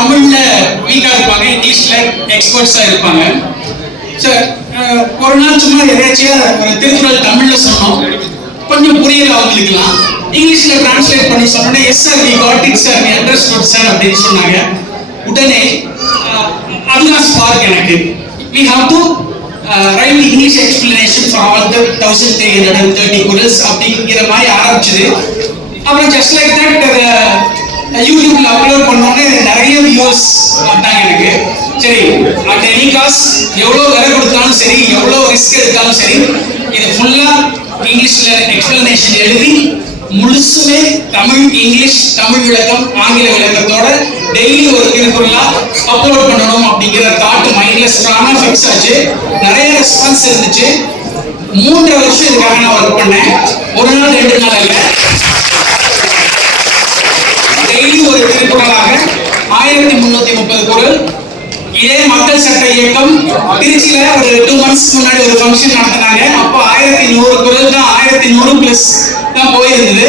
தமிழ்ல வீக்கா இருப்பாங்க, இங்கிலீஷ்ல எக்ஸ்பர்ட்ஸா இருப்பாங்க. சார் ஒரு நாள் சும்மா எதாச்சியா ஒரு திருக்குறள் தமிழ்ல சொன்னோம், கொஞ்சம் புரியல அவங்களுக்குலாம். இங்கிலீஷ்ல டிரான்ஸ்லேட் பண்ணி சொன்னோன்னே yes sir we got it sir we understood sir அப்படின்னு சொன்னாங்க. உடனே அதுதான் ஸ்பார்க் எனக்கு. we have to write English explanation for all the 1330 குறள்ஸ் அப்படிங்கிற மாதிரி ஆரம்பிச்சது. அப்புறம் ஜஸ்ட் லைக் தட் யூடியூப்ல அப்லோட் பண்ணோன்னே நிறைய வியூஸ் வந்தாங்க எனக்கு. சரி, அட் எனி காஸ்ட் எவ்வளோ விலை கொடுத்தாலும் சரி, எவ்வளோ ரிஸ்க் எடுத்தாலும் சரி, இது ஃபுல்லா இங்கிலீஷ்ல எக்ஸ்பிளனேஷன் எழுதி முழுசுமே தமிழ் இங்கிலீஷ் தமிழ் விளக்கம் ஆங்கில விளக்கத்தோட டெய்லி ஒரு திருக்குறளா அப்லோட் பண்ணணும் அப்படிங்கிற தாட் மைண்ட்ல ஸ்ட்ராங்கா ஃபிக்ஸ் ஆச்சு. நிறைய ரெஸ்பான்ஸ் இருந்துச்சு. 3 வருஷம் இதுக்காக நான் ஒர்க் பண்ணேன். ஒரு நாள் 2 நாள் அல்ல, டெய்லி ஒரு திருக்குறளாக 1330 குறள். இதே மக்கள் சட்ட இயக்கம் திருச்சியில ஒரு 2 months முன்னாடி ஒரு ஃபங்க்ஷன் நடத்தினாங்க. அப்போ 1100 குறள் தான், 1100 பிளஸ் தான் போயிருந்தது.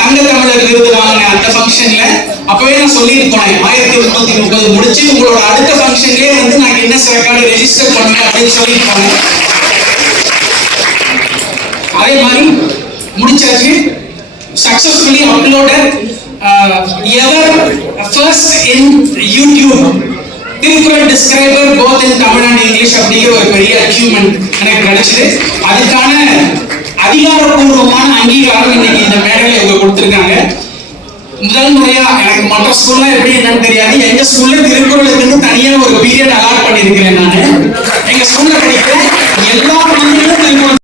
தங்க தமிழர் விருது வாங்கின அந்த ஃபங்க்ஷன்ல அப்பவே நான் சொல்லிட்டு போனேன், 1330 முடிச்சு உங்களோட அடுத்த ஃபங்க்ஷன்லயே வந்து நான் கின்னஸ் ரெக்கார்டு ரெஜிஸ்டர் பண்ணேன் அப்படின்னு சொல்லிட்டு போனேன். அதே மாதிரி முடிச்சாச்சு. Successfully uploaded ever first in YouTube Thirukkural describer both in Tamil and English அப்படிங்கிற ஒரு பெரிய அச்சீவ்மெண்ட் எனக்கு கிடைச்சது. அதுக்கான அதிகாரப்பூர்வமான அங்கீகாரம் இன்னைக்கு இந்த மேடையில இவங்க கொடுத்திருக்காங்க. முதல் முறையா எனக்கு மற்ற ஸ்கூல்ல எப்படி என்னன்னு தெரியாது, எங்க ஸ்கூல்ல திருக்குறளுக்கு தனியா ஒரு பீரியட் அலாட் பண்ணிருக்கிறேன். நான் எங்க ஸ்கூல்ல படிக்கிற எல்லா குழந்தைகளும் திருக்குறள்